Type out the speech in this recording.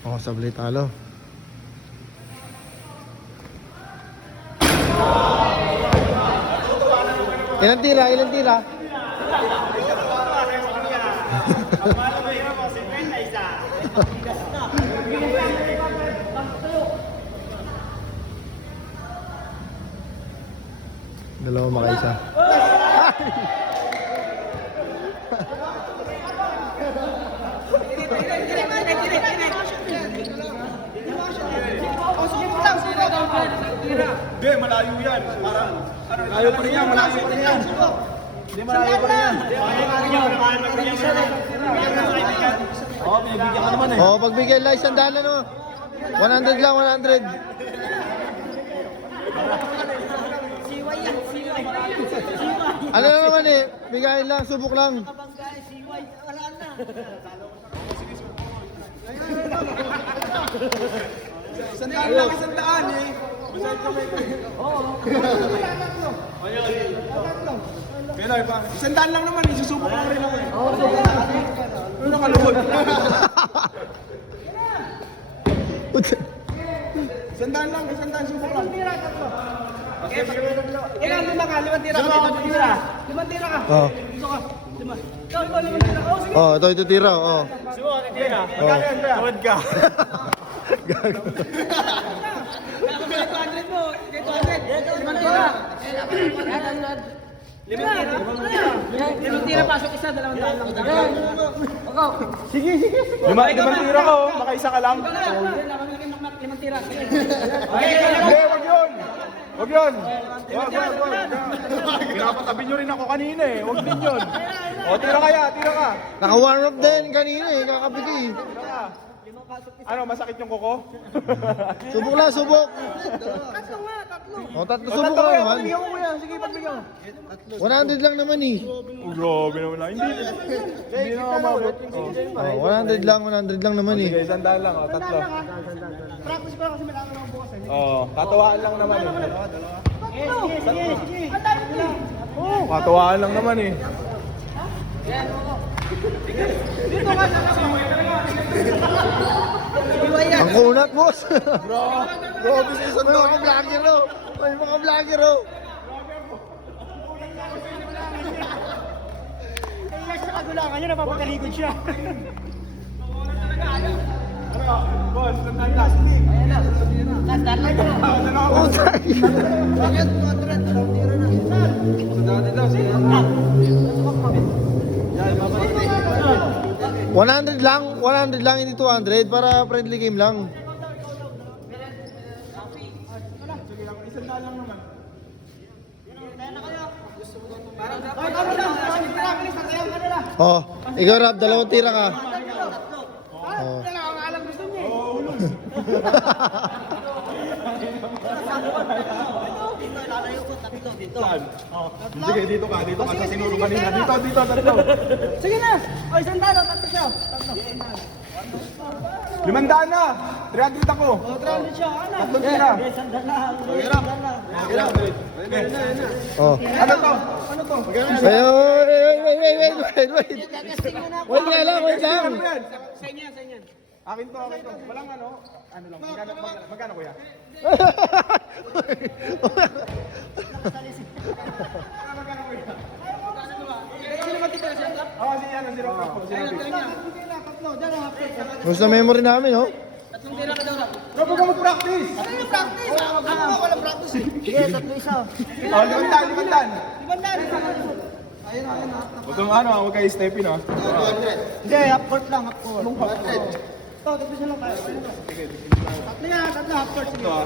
Oh, sablay talo. Ilan tira? Ilan tira? Dalawa makaisa. Hindi, malayo yan. Parang, malayo pa rin yan, malayo pa rin yan. Hindi, malayo pa rin yan. Oo, pinibigyan ka naman eh. Oh, pagbigay lang isang dala no. 100 lang, 100. Ano na naman eh, bigayin lang, subok lang. Sandaan lang, sandaan eh. Masayad kami. Oo. Pinoy pa. Sandaan lang naman eh, susubok lang rin ako eh. Oo. Ano nakaluhod? Sandaan lang, sandaan, subok lang. Ilan lima ka? Limang tira ka? Limang tira ka? Oh. Gusto ka? Lima. Ikaw, limang tira ka? Sige. Oh, ito tira, oh. Subo, tira. Oh. Tuwad ka. Kaya 200 mo. 200. Limang tira. Limang tira. Limang tira, pasok isa, dalawang daan lang. Ikaw. Sige. Limang tira ko, baka isa ka lang. Limang tira. Hindi, wag yun. Wag yun. Wag. Pinapatabi nyo rin ako kanina eh. Wag din yun. O, tira ka. Naka-warm up din kanina eh, kakabigay. Tira ka. Ano, masakit yung kuko? Subok lang, subok. Tatlo nga, tatlo. Oh, tatlo subok lang naman. Pagbigyan ko yan. Sige, pagbigyan ko. 100 lang naman eh. Oh, grabe naman lang. Hindi na umabot. Oh, 100 lang naman eh. Sige, sandaan lang. Tatlo. Practice ko kasi malaki ng bukas. Oo, katawaan lang naman eh. Sige. Ang dami mo. Oo, katawaan lang naman eh. Dito ka sa Ang kunat, boss. Bro, business ang mga vlogger, oh. May mga vlogger, oh. Kaya sa kagulangan niya, napapakaligod siya. Ano, boss, sandaan last. Ayan na. Last daan lang. Oh, tayo. Bakit? 200. Sandaan daw, sige. 100 lang, hindi 200 para friendly game lang. Isandaan lang naman. Oh, ikaw Rab, dalawang tira ka. Oh. Saan? Sige, dito ka sa sinuro kanina. Dito, tatlo. Sige na. O, isang dalo, tatlo siya. Tatlo. 500 na! 300 ako! O, 300 siya. Ano? Tatlong tira. Isang dala. Oh. Ano to? Ayo, wait. Wait nga lang, wait lang. Sa inyo, sa inyo. Akin to. Walang ano lang. Magkano kuya? Sino matitira siya? Oo, sige yan. Zero pa po. Tatlo. Dalo, hapit. Gusto memory namin, oh. Tatlong tira ka daw, Rap. Bro, huwag ka mag-practice! Ano yung practice? Ako, walang practice eh. Sige, tatlo isa. Oh, 500. Limandaan. Huwag kang ano, huwag kayo step in ah. Hindi, half court lang, half court. Ito, tatlo siya lang tayo. Tatlo yan, tatlo, half court. Sige.